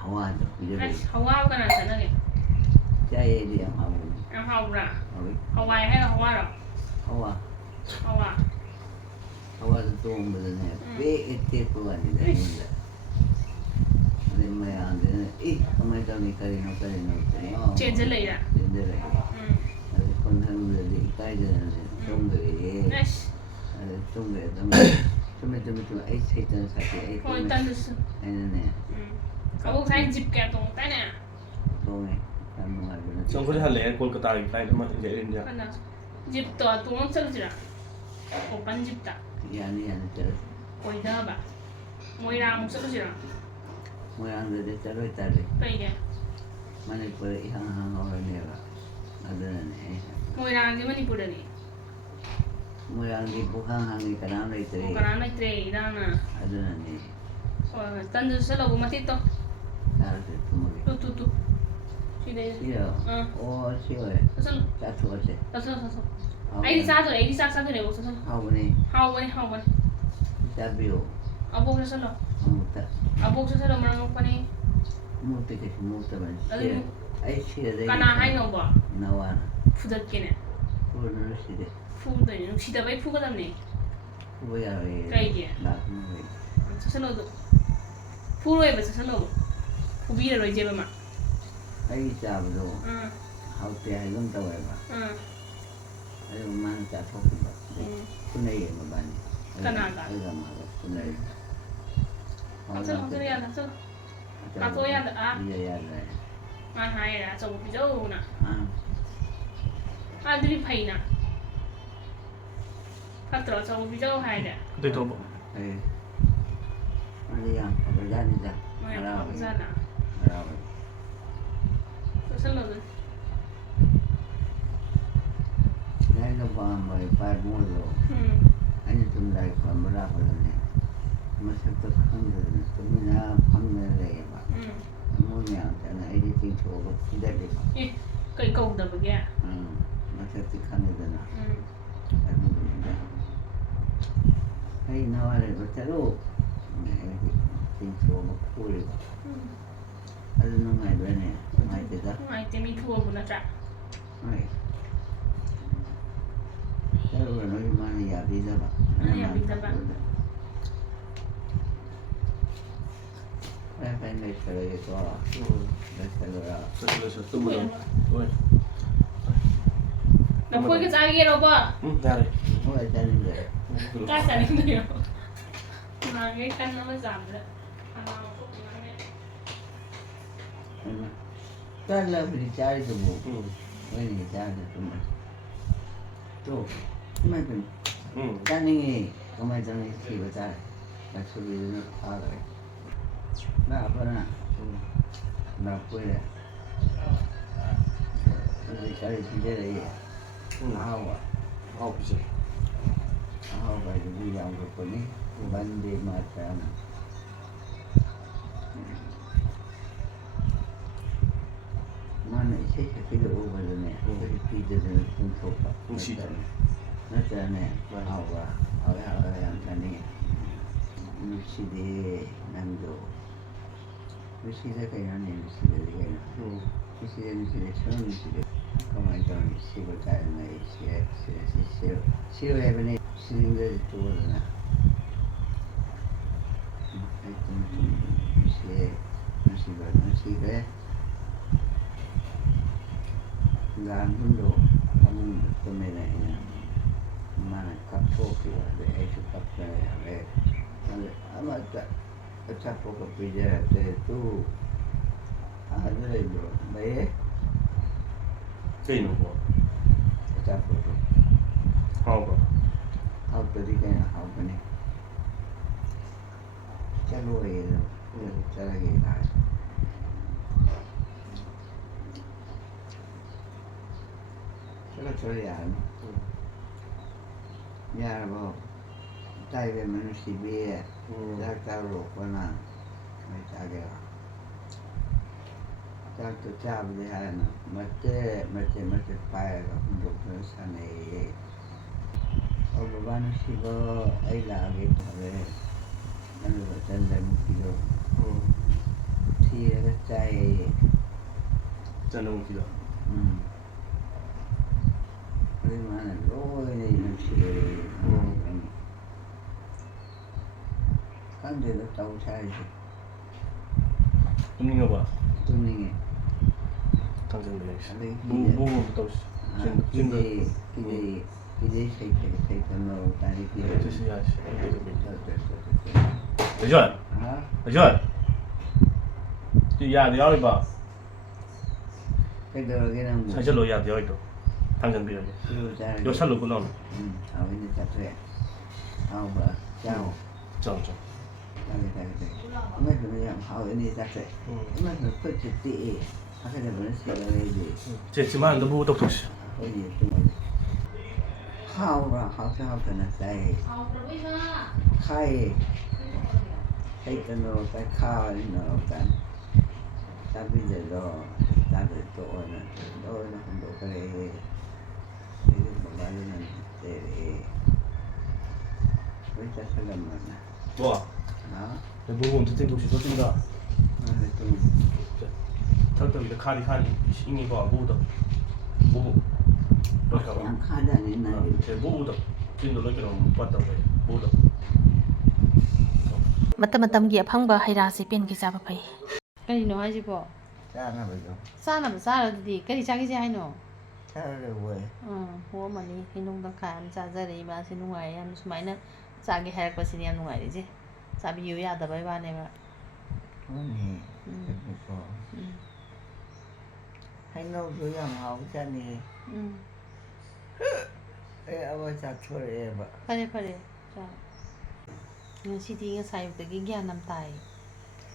ꯍꯋꯥꯏꯗꯣ ꯄꯤꯖꯒꯦ ꯑꯁ ꯍꯋꯥꯏꯕꯨ ꯀꯅꯥ ꯆꯥꯅꯒꯦ ꯆꯥꯏꯌꯦ ꯑꯩꯗꯤ ꯌꯥꯝ ꯍꯥꯎꯕꯅꯤ ꯌꯥꯝ ꯍꯥꯎꯕ꯭ꯔꯥ ꯍꯥꯎꯋꯤ ꯍꯋꯥꯏ ꯍꯥꯏꯔ ꯍꯋꯥꯏꯔꯣ ꯍꯋꯥ ꯍꯋꯥꯗꯨ ꯇꯣꯡꯕꯗꯅꯦ ꯄꯦꯛ ꯇꯦꯛꯄ ꯋꯥꯅꯤꯗ ꯑꯩꯉꯣꯟꯗ ꯑꯗꯩ ꯃꯌꯥꯝꯁꯤꯅ ꯀꯃꯥꯏꯅ ꯇꯧꯅꯤ ꯀꯔꯤꯅꯣ ꯆꯦꯟꯖꯜꯂꯛꯏꯔꯥ ꯆꯦꯟꯖꯜꯂꯛꯏ ꯑꯗꯩ ꯈꯣꯟꯊꯪꯕꯗꯗꯤ ꯏꯀꯥꯏꯗꯅꯅꯦ ꯆꯣꯡꯗꯔꯛꯑꯦ ꯑꯁ ꯑꯗꯩ ꯆꯣꯡꯗꯔꯛꯑꯦ ꯆꯨꯝꯃꯦ ꯑꯩ ꯁꯩꯇꯅ ꯁꯥꯈꯤ ꯑꯩ ꯍꯣꯏ ꯇꯟꯗꯨꯁꯨ ꯑꯩꯅꯅꯦ ꯑꯕꯣꯛ ꯁꯥꯏ ꯖꯤꯞ ꯀꯌꯥ ꯇꯣꯡꯉꯛꯇꯥꯏꯅꯦ ꯇꯣꯡꯉꯦ ꯌꯥꯝ ꯅꯨꯡꯉꯥꯏꯕ ꯅꯠꯇꯦ ꯆꯪꯈꯠ ꯍꯜꯂꯛꯑꯦ ꯀꯣꯜꯀꯇꯥꯒꯤ ꯐ꯭ꯂꯥꯏꯠ ꯑꯃ ꯑꯦꯌꯔ ꯏꯟꯗꯤꯌꯥ ꯀꯅꯥ ꯖꯤꯞꯇꯣ ꯇꯣꯡꯉ ꯆꯠꯂꯨꯁꯤꯔꯥ ꯑꯣꯄꯟ ꯖꯤꯞꯇ ꯌꯥꯅꯤ ꯆꯠꯂꯁꯤ ꯀꯣꯏꯗꯕ ꯃꯣꯏꯔꯥꯡꯃꯨꯛ ꯆꯠꯂꯨꯁꯤꯔꯥ ꯃꯣꯏꯔꯥꯡꯗꯗꯤ ꯆꯠꯂꯣꯏ ꯇꯜꯂꯤ ꯀꯩꯒꯤ ꯃꯅꯤꯄꯨꯔ ꯏꯍꯥꯡ ꯍꯥꯡꯍꯧꯔꯅꯦꯕ ꯑꯗꯨꯅꯅꯦ ꯑꯩ ꯃꯣꯏꯔꯥꯡꯁꯦ ꯃꯅꯤꯄꯨꯔꯗꯅꯤ ꯃꯣꯏꯔꯥꯡꯗꯤ ꯄꯨꯡꯍꯥꯡ ꯍꯥꯡꯉꯤ ꯀꯅꯥꯝ ꯂꯩꯇ꯭ꯔꯦ ꯀꯅꯥꯝ ꯂꯩꯇ꯭ꯔꯦ ꯏꯔꯥꯡꯅ ꯑꯗꯨꯅꯅꯦ ꯍꯣꯏ ꯇꯟꯗꯨꯁꯨ ꯆꯠꯂꯧꯕ ꯃꯇꯦꯛꯇꯣ ꯆꯥꯔꯁꯦ ꯊꯨꯝꯃꯒꯦ ꯇꯨ ꯁꯤꯗꯩ ꯁꯤꯔꯣ ꯑꯣ ꯁꯤ ꯑꯣꯏꯔꯦ ꯆꯠꯁꯜꯂꯣ ꯆꯥꯊꯣꯛꯑꯁꯦ ꯆꯠꯁꯜꯂꯣ ꯑꯩꯗꯤ ꯆꯥꯗꯣꯔꯦ ꯑꯩꯗꯤ ꯆꯥꯛ ꯆꯥꯗꯣꯔꯦꯕꯣ ꯆꯠꯁꯜꯂꯣ ꯍꯥꯎꯕꯅꯤ ꯍꯥꯎꯕꯅꯤ ꯆꯥꯕꯤꯌꯨ ꯑꯕꯣꯛ ꯆꯠꯁꯜꯂꯣ ꯑꯃꯨꯛꯇ ꯑꯕꯣꯛ ꯆꯠꯁꯜꯂꯣ ꯃꯔꯝ ꯃꯣꯛꯄꯅꯤ ꯃꯨꯛꯇꯤ ꯀꯩꯁꯨ ꯃꯨꯛꯇꯕꯅꯤ ꯑꯗꯨ ꯑꯩ ꯁꯤꯔꯗꯩ ꯀꯅꯥ ꯍꯥꯏꯅꯣꯕꯣ ꯅꯋꯥꯅ ꯐꯨꯗꯠꯀꯦꯅꯦ ꯐꯨꯔꯨꯅꯨ ꯁꯤꯗꯤ ꯐꯨꯗꯣꯏꯅꯦ ꯅꯨꯡꯁꯤꯗꯕꯩ ꯐꯨꯒꯗꯕꯅꯦ ꯐꯨꯕ ꯌꯥꯔꯣꯏꯌꯦ ꯀꯩꯒꯤ ꯂꯥꯛꯀꯅꯨ ꯆꯠꯁꯜꯂꯣ ꯑꯗꯨ ꯐꯨꯔꯣꯏꯕ ꯆꯠꯁꯜꯂꯣꯕ ꯐꯨꯕꯤꯔꯔꯣꯏꯖꯦꯕ ꯃꯥ ꯑꯩ ꯆꯥꯕꯗꯣ ꯍꯥꯎꯇꯦ ꯍꯥꯏꯒꯨꯝ ꯇꯧꯋꯦꯕ ꯑꯗꯨ ꯃꯥꯅ ꯆꯥꯊꯣꯛꯈꯤꯕ ꯐꯨꯅꯩꯌꯦ ꯃꯕꯥꯅꯤ ꯀꯅꯥꯒ ꯑꯩꯒ ꯃꯥꯒ ꯐꯨꯅꯩ ꯍꯥꯞꯆꯜꯂꯣ ꯌꯥꯗ ꯍꯥꯞꯆꯜꯂꯣ ꯀꯥꯊꯣꯛ ꯌꯥꯗ ꯌꯥꯗ꯭ꯔꯦ ꯃꯥꯅ ꯍꯥꯏꯔ ꯑꯆꯧꯕ ꯄꯤꯖꯧꯅ ꯑꯥ ꯑꯗꯨꯗꯤ ꯐꯩꯅ ꯐꯠꯇ꯭ꯔꯣ ꯑꯆꯧꯕ ꯄꯤꯖꯧ ꯍꯥꯏꯔꯗꯤ ꯑꯇꯩ ꯇꯧꯕ ꯐꯩ ꯃꯥꯗꯤ ꯌꯥꯝ ꯐꯕꯖꯥꯠꯅꯤꯗ ꯃꯣꯏ ꯍꯔꯥꯎꯋꯦ ꯐꯕꯖꯥꯠꯂ ꯍꯔꯥꯎꯋꯦ ꯆꯠꯁꯜꯂꯣ ꯑꯗꯨꯗꯤ ꯑꯩꯅ ꯄꯥꯝꯕ ꯏꯄꯥ ꯏꯄꯨꯗꯣ ꯑꯩꯅ ꯁꯨꯝ ꯂꯥꯏꯔꯤꯛ ꯇꯝꯕ ꯂꯥꯛꯄꯗꯅꯦ ꯃꯁꯛꯇꯣ ꯈꯪꯗꯗꯅ ꯇꯨꯃꯤꯟꯅ ꯐꯝꯗꯅ ꯂꯩꯌꯦꯕ ꯃꯣꯏ ꯃꯌꯥꯝꯁꯤꯅ ꯑꯩꯗꯤ ꯆꯤꯡꯊꯣꯛꯑꯒ ꯐꯨꯗꯠꯂꯦꯕ ꯀꯩ ꯀꯧꯗꯕꯒꯤ ꯃꯁꯛꯇꯤ ꯈꯪꯉꯦꯗꯅ ꯑꯗꯨꯒꯤꯅꯤꯗ ꯑꯩ ꯅꯋꯥ ꯂꯩꯕ ꯆꯠꯂꯨ ꯑꯩꯗꯤ ꯆꯤꯡꯊꯣꯛꯑꯒ ꯐꯨꯔꯤꯕ ꯑꯗꯨ ꯅꯨꯡꯉꯥꯏꯕ꯭ꯔꯅꯦ ꯅꯨꯡꯉꯥꯏꯇꯦꯗ ꯅꯨꯡꯉꯥꯏꯇꯦ ꯃꯤ ꯐꯨꯕꯕꯨ ꯅꯠꯇ꯭ꯔꯥ ꯍꯣꯏ ꯆꯠꯂꯨꯔꯅꯨ ꯏꯃꯥꯅ ꯌꯥꯕꯤꯗꯕ ꯃꯥꯅ ꯌꯥꯕꯤꯗꯕ ꯐꯔꯦ ꯂꯩꯁꯜꯂꯒꯦꯀꯣ ꯂꯩꯁꯜꯂꯨꯔ ꯆꯠꯂꯣ ꯇꯨꯝꯃꯨꯔꯣ ꯍꯣꯏ ꯂꯐꯣꯏꯒ ꯆꯥꯒꯦꯔꯣꯕ ꯌꯥꯔꯦ ꯍꯣꯏ ꯆꯥꯅꯤꯡꯗꯦ ꯀꯥꯏ ꯆꯥꯅꯤꯡꯗꯣꯏꯅꯣ ꯅꯍꯥꯟꯈꯩ ꯇꯟ ꯑꯃ ꯆꯥꯕꯗ ꯈꯅꯥꯎ ꯁꯣꯛꯅꯤꯡꯉꯥꯏꯅꯦ ꯆꯥꯛꯂꯕꯨꯗꯤ ꯆꯥꯔꯤꯗꯨꯕꯨ ꯃꯣꯏꯅꯤ ꯆꯥꯗ ꯇꯨꯝꯃ ꯇꯣ ꯀꯃꯥꯏꯅ ꯇꯧꯅꯤ ꯆꯥꯅꯤꯡꯉꯤ ꯀꯃꯥꯏꯅ ꯇꯧꯅꯤ ꯊꯤꯕ ꯇꯥꯔꯦ ꯂꯥꯛꯁꯨꯕꯤꯗꯨꯅ ꯐꯥꯈ꯭ꯔꯦ ꯂꯥꯛꯄꯅ ꯂꯥꯛꯄꯣꯏꯔꯦ ꯑꯗꯨꯗꯤ ꯀꯔꯤ ꯄꯤꯖꯔꯛꯏ ꯑꯍꯥꯎꯕ ꯑꯍꯥꯎꯕꯁꯦ ꯑꯍꯥꯎꯕ ꯍꯥꯏꯗꯨꯗꯤ ꯌꯥꯝꯈꯠꯄꯅꯤ ꯕꯟꯗꯦ ꯃꯥꯇ꯭ꯔꯥꯅ ꯃꯥꯅ ꯏꯁꯩ ꯁꯛꯄꯤꯗ ꯎꯕꯗꯅꯦ ꯑꯩꯈꯣꯏ ꯄꯤꯗꯗꯅ ꯆꯣꯡꯊꯣꯛꯄ ꯅꯠꯇ꯭ꯔꯅꯦ ꯑꯍꯥꯎꯕ ꯍꯥꯎꯋꯦ ꯍꯥꯎꯋꯦ ꯌꯥꯝ ꯆꯥꯅꯤꯡꯉꯦ ꯅꯨꯡꯁꯤꯗꯦ ꯅꯪꯗꯣ ꯅꯨꯡꯁꯤꯗ ꯀꯩꯅꯣꯅꯦ ꯅꯨꯡꯁꯤꯗꯗꯤ ꯀꯩꯅꯣ ꯅꯨꯡꯁꯤꯗꯦ ꯁꯨꯝ ꯅꯨꯡꯁꯤꯗꯦ ꯀꯃꯥꯏꯅ ꯇꯧꯅꯤ ꯁꯤꯕ ꯇꯥꯔꯦꯅ ꯑꯩ ꯁꯤꯔꯣꯏ ꯍꯥꯏꯕꯅꯤ ꯁꯤꯅꯤꯡꯗꯗꯤ ꯇꯣꯛꯑꯗꯅ ꯑꯩ ꯅꯨꯡꯁꯤꯌꯦ ꯅꯨꯡꯁꯤꯕ ꯅꯨꯡꯁꯤꯈ꯭ꯔꯦ ꯒꯥꯟꯗꯨꯗꯣ ꯐꯃꯨꯡꯗ ꯇꯨꯝꯃꯦꯅ ꯑꯩꯅ ꯃꯥꯅ ꯀꯞꯊꯣꯛꯈꯤꯕ ꯑꯗꯩ ꯑꯩꯁꯨ ꯀꯞꯇꯅ ꯌꯥꯔꯦ ꯑꯗ ꯑꯃꯠꯇ ꯑꯆꯥꯄꯣꯠꯀ ꯄꯤꯖꯔꯛꯇꯦ ꯇꯨ ꯑꯥꯗ ꯂꯩꯕ꯭ꯔꯣ ꯂꯩꯌꯦ ꯀꯩꯅꯣ ꯑꯆꯥꯄꯣꯠꯇꯣ ꯍꯥꯎꯕ꯭ꯔꯣ ꯍꯥꯎꯇꯗꯤ ꯀꯩꯅꯣ ꯍꯥꯎꯕꯅꯤ ꯆꯠꯂꯣꯏꯌꯦ ꯑꯗꯨꯝ ꯆꯠꯂꯒꯦ ꯍꯥꯏ ꯆꯠꯂꯣ ꯌꯥꯔꯅꯤ ꯌꯥꯔꯕꯣ ꯏꯇꯥꯏꯕꯦꯝꯃ ꯅꯨꯡꯁꯤꯕꯤ ꯆꯥꯛ ꯆꯥꯔꯨꯔꯣꯀꯣꯅ ꯑꯩ ꯆꯥꯒꯦꯔ ꯆꯥꯛꯇꯣ ꯆꯥꯕꯗꯤ ꯍꯥꯟꯅ ꯃꯆꯦꯠ ꯄꯥꯏꯔꯒ ꯍꯨꯟꯗꯣꯛꯇꯨꯅ ꯁꯥꯟꯅꯩꯌꯦ ꯑꯣ ꯕꯕꯥ ꯅꯨꯡꯁꯤꯕ ꯑꯩ ꯂꯥꯛꯑꯒꯦ ꯇꯧꯔꯦ ꯑꯗꯨꯒ ꯆꯟꯗ꯭ꯔꯃꯨꯈꯤꯗꯣ ꯊꯤꯔꯒ ꯆꯥꯏꯌꯦ ꯆꯟꯗ꯭ꯔꯃꯨꯈꯤꯗꯣ ꯑꯗꯨ ꯃꯥꯅ ꯂꯣꯏꯅ ꯅꯨꯡꯁꯤꯔꯛꯑꯦ ꯈꯪꯗꯦꯗ ꯇꯧ ꯁꯥꯔꯤꯁꯦ ꯇꯨꯝꯅꯤꯡꯉꯕ ꯇꯨꯝꯅꯤꯡꯉꯦ ꯊꯥꯡꯖꯟꯕꯤꯔꯒꯦ ꯑꯗꯒꯤ ꯕꯨ ꯇꯧꯁꯤ ꯀꯤꯗꯩ ꯁꯩꯇꯝ ꯇꯥꯔꯤ ꯁꯤꯁꯨ ꯌꯥꯁꯤ ꯂꯩꯖꯣꯏ ꯂꯩꯖꯣꯏ ꯁꯤ ꯌꯥꯗ ꯌꯥꯎꯔꯤꯕ ꯀꯩꯗꯧꯔꯒꯦ ꯅꯪꯕꯨ ꯁꯥꯏꯖꯜꯂꯣ ꯌꯥꯗ ꯌꯥꯎꯔꯤꯗꯣ ꯊꯥꯡꯖꯟꯕꯤꯔꯒꯦ ꯌꯣꯠꯁꯜꯂꯨ ꯌꯣꯠꯁꯜꯂꯨ ꯂꯥꯎꯅ ꯍꯥꯎꯏꯅꯦ ꯆꯥꯊꯣꯛꯑꯦ ꯍꯥꯎꯕ ꯆꯥꯎ ꯆꯥꯎ ꯆꯥꯒꯦ ꯑꯃꯗꯨꯅ ꯌꯥꯝ ꯍꯥꯎꯏꯅꯦ ꯆꯥꯊꯣꯛꯑꯦ ꯑꯃꯗꯨꯅ ꯈꯨꯠꯁꯦ ꯇꯦꯛꯑꯦ ꯍꯥꯀꯠꯆꯕꯅ ꯁꯤꯗꯧꯔꯦ ꯑꯩꯗꯤ ꯁꯤ ꯃꯥꯡꯗ ꯕꯨ ꯇꯧꯊꯣꯛꯁꯤ ꯍꯣꯏꯅꯦ ꯇꯨꯝꯃꯣꯏꯅꯦ ꯍꯥꯎꯕ꯭ꯔꯥ ꯍꯥꯎꯁꯨ ꯍꯥꯎꯇꯅ ꯆꯥꯏꯌꯦ ꯈꯥꯏꯌꯦ ꯍꯩꯇ ꯅꯣꯔꯣꯛꯇ ꯈꯥꯕꯅꯤ ꯅꯣꯔꯣꯛꯇ ꯆꯥꯕꯤꯗ꯭ꯔꯗꯣ ꯆꯥꯗ꯭ꯔꯗꯤ ꯇꯣꯛꯑꯣꯅ ꯂꯣꯏꯅ ꯍꯨꯟꯗꯣꯛꯈ꯭ꯔꯦ ꯑꯗꯩꯗꯤ ꯕꯕꯥꯗꯨꯅ ꯆꯩꯔꯛꯑꯦ ꯂꯣꯏ ꯆꯥꯁꯜꯂꯝꯃꯣꯅ ꯕꯣ ꯕꯨ ꯑꯝꯇ ꯇꯦꯡꯊꯣꯛꯁꯤꯀꯣ ꯆꯤꯡꯗ ꯊꯛꯇꯕꯤꯗ ꯈꯥꯅꯤ ꯏꯪꯉꯤꯀꯣ ꯕꯨꯗꯣ ꯕꯨ ꯌꯥꯝ ꯈꯥꯖꯥꯠꯅꯤ ꯅꯪꯒꯤꯗꯣ ꯁꯦ ꯕꯨꯗꯣ ꯆꯤꯟꯗꯣ ꯂꯣꯏ ꯀꯩꯅꯣ ꯄꯠꯇꯧꯔꯦ ꯕꯨꯗꯣ ꯃꯇꯝ ꯃꯇꯝꯒꯤ ꯑꯐꯪꯕ ꯍꯩ ꯔꯥꯁꯦ ꯄꯦꯟꯒꯩ ꯆꯥꯕ ꯐꯩ ꯀꯔꯤꯅꯣ ꯍꯥꯏꯁꯤꯕꯣ ꯆꯥꯅꯕꯗꯣ ꯆꯥꯅꯕ ꯆꯥꯔꯗꯨꯗꯤ ꯀꯔꯤ ꯆꯥꯈꯤꯁꯦ ꯍꯥꯏꯅꯣ ꯆꯥꯔꯣꯏ ꯍꯣꯑꯝꯃꯅꯤ ꯍꯩꯅꯧ ꯇꯪꯈꯥꯏ ꯑꯃ ꯆꯥꯖꯔꯦ ꯏꯃꯥꯁꯦ ꯅꯨꯡꯉꯥꯏꯔꯦ ꯌꯥꯝꯅ ꯁꯨꯃꯥꯏꯅ ꯆꯥꯒꯦ ꯍꯥꯏꯔꯛꯄꯁꯤꯅꯤ ꯌꯥꯝ ꯅꯨꯡꯉꯥꯏꯔꯤꯁꯦ ꯆꯥꯕꯤꯌꯨ ꯌꯥꯗꯕꯩ ꯋꯥꯅꯦꯕ ꯍꯣꯏꯅꯦ ꯑꯗꯨꯀꯣ ꯍꯩꯅꯧꯗꯣ ꯌꯥꯝ ꯍꯥꯎꯖꯥꯠꯅꯤꯍꯦ ꯑꯩ ꯑꯃ ꯆꯥꯊꯣꯔꯛꯑꯦꯕ ꯐꯔꯦ ꯆꯥꯎ ꯉꯁꯤꯗꯤ ꯉꯁꯥꯏ ꯑꯌꯨꯛꯇꯒꯤ ꯒ꯭ꯌꯥꯟ ꯑꯃ ꯇꯥꯏ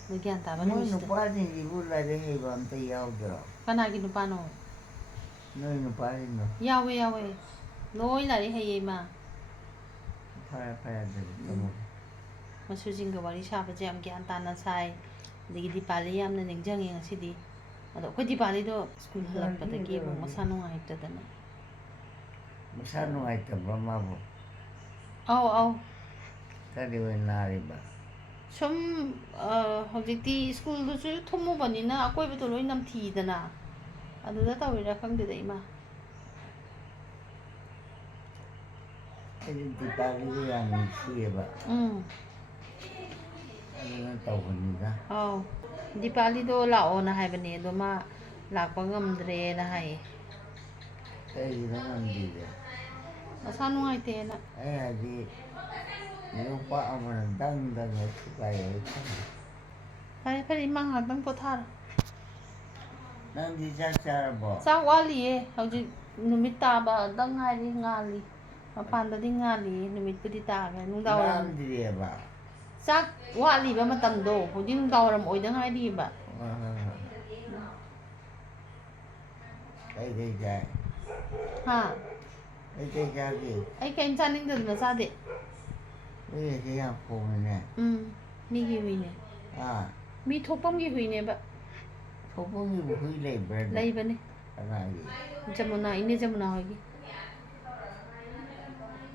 ꯃꯣꯏ ꯒ꯭ꯌꯥꯟ ꯇꯥꯕ ꯃꯣꯏ ꯅꯨꯃꯤꯠꯁꯤꯗ ꯅꯨꯄꯥꯁꯤꯡꯁꯤꯕꯨ ꯂꯥꯏꯔꯤꯛ ꯍꯩꯕ ꯑꯝꯇ ꯌꯥꯎꯗ꯭ꯔꯣ ꯀꯅꯥꯒꯤ ꯅꯨꯄꯥꯅꯣ ꯅꯣꯏ ꯅꯨꯄꯥꯁꯤꯡꯗꯣ ꯌꯥꯎꯋꯦ ꯂꯣꯏ ꯂꯥꯏꯔꯤꯛ ꯍꯩꯌꯦ ꯏꯃꯥ ꯐꯔꯦ ꯑꯗꯨꯗꯤ ꯇꯝꯃꯒꯦ ꯃꯁꯨꯁꯤꯡꯒ ꯋꯥꯔꯤ ꯁꯥꯕꯁꯦ ꯌꯥꯝ ꯒ꯭ꯌꯥꯟ ꯇꯥꯅ ꯁꯥꯏ ꯑꯗꯒꯤ ꯗꯤꯄꯥꯂꯤ ꯌꯥꯝꯅ ꯅꯤꯡꯁꯤꯡꯉꯦ ꯉꯁꯤꯗꯤ ꯑꯗꯣ ꯑꯩꯈꯣꯏ ꯗꯤꯄꯥꯂꯤꯗꯣ ꯁ꯭ꯀꯨꯜ ꯍꯜꯂꯛꯄꯗꯒꯤ ꯑꯃꯨꯛ ꯃꯁꯥ ꯅꯨꯡꯉꯥꯏꯇꯗꯅ ꯃꯁꯥ ꯅꯨꯡꯉꯥꯏꯇꯕ꯭ꯔꯣ ꯃꯥꯕꯨ ꯑꯧ ꯀꯔꯤ ꯑꯣꯏꯅ ꯅꯥꯔꯤꯕ ꯁꯨꯝ ꯍꯧꯖꯤꯛꯇꯤ ꯁ꯭ꯀꯨꯜꯗꯨꯁꯨ ꯊꯨꯝꯃꯨꯕꯅꯤꯅ ꯑꯀꯣꯏꯕꯗꯣ ꯂꯣꯏ ꯅꯝꯊꯤꯗꯅ ꯑꯗꯨꯗ ꯇꯧꯔꯤꯔꯥ ꯈꯪꯗꯦꯗ ꯏꯃꯥ ꯑꯩꯗꯤ ꯗꯤꯄꯥꯂꯤꯗꯨ ꯌꯥꯝ ꯅꯨꯡꯁꯤꯌꯦꯕ ꯑꯗꯨꯅ ꯇꯧꯕꯅꯤꯗ ꯑꯧ ꯗꯤꯄꯥꯂꯤꯗꯣ ꯂꯥꯛꯑꯣꯅ ꯍꯥꯏꯕꯅꯦ ꯑꯗꯣ ꯃꯥ ꯂꯥꯛꯄ ꯉꯝꯗ꯭ꯔꯦꯅ ꯍꯥꯏꯌꯦ Kꯩꯒꯤꯅꯣ ꯉꯝꯗ꯭ꯔꯤꯁꯦ? ꯃꯁꯥ ꯅꯨꯡꯉꯥꯏꯇꯦꯅ. ꯑꯩ ꯍꯥꯏꯗꯤ ꯌꯣꯄꯥꯛ ꯑꯃꯅ ꯗꯪ ꯊꯨꯒꯥꯏꯌꯦ ꯈꯪꯗꯦ. ꯐꯔꯦ ꯐꯔꯦ ꯏꯃꯥ ꯉꯥꯏꯍꯥꯛꯇꯪ ꯄꯣꯊꯥꯔꯣ. ꯅꯪꯗꯤ ꯆꯥꯛ ꯆꯥꯔꯕꯣ? ꯆꯥꯛ ꯋꯥꯠꯂꯤꯌꯦ ꯍꯧꯖꯤꯛ ꯅꯨꯃꯤꯠ ꯇꯥꯕꯗꯪ ꯉꯥꯏꯔꯤ ꯉꯥꯜꯂꯤ. ꯃꯄꯥꯟꯗꯗꯤ ꯉꯥꯜꯂꯤꯌꯦ ꯅꯨꯃꯤꯠꯄꯨꯗꯤ ꯇꯥꯈ꯭ꯔꯦ ꯅꯨꯡꯗꯥꯡꯋꯥꯏꯔꯝ. ꯂꯥꯝꯗ꯭ꯔꯤꯑꯕ? ꯆꯥꯛ ꯋꯥꯠꯂꯤꯕ ꯃꯇꯝꯗꯣ ꯍꯧꯖꯤꯛ ꯅꯨꯡꯗꯥꯡꯋꯥꯏꯔꯝ ꯑꯣꯏꯗ ꯉꯥꯏꯔꯤꯕ. ꯀꯩ ꯆꯥꯏ? ꯍꯥ? ꯀꯩ ꯆꯥꯒꯦ? ꯑꯩ ꯀꯩꯝ ꯆꯥꯅꯤꯡꯗꯗꯅ ꯆꯥꯗꯦ. ꯅꯣꯏꯒꯤꯁꯦ ꯌꯥꯝ ꯈꯣꯡꯉꯤꯅꯦ. ꯃꯤꯒꯤ ꯍꯨꯏꯅꯦ. ꯃꯤ ꯊꯣꯛꯐꯝꯒꯤ ꯍꯨꯏꯅꯦꯕ. ꯊꯣꯛꯐꯝꯒꯤꯕꯨ ꯍꯨꯏ ꯂꯩꯕ꯭ꯔꯥꯅꯦ? ꯂꯩꯕꯅꯦ. ꯀꯅꯥꯒꯤ? ꯖꯃꯨꯅꯥ ꯏꯅꯦ ꯖꯃꯨꯅꯥ ꯍꯣꯏꯒꯤ.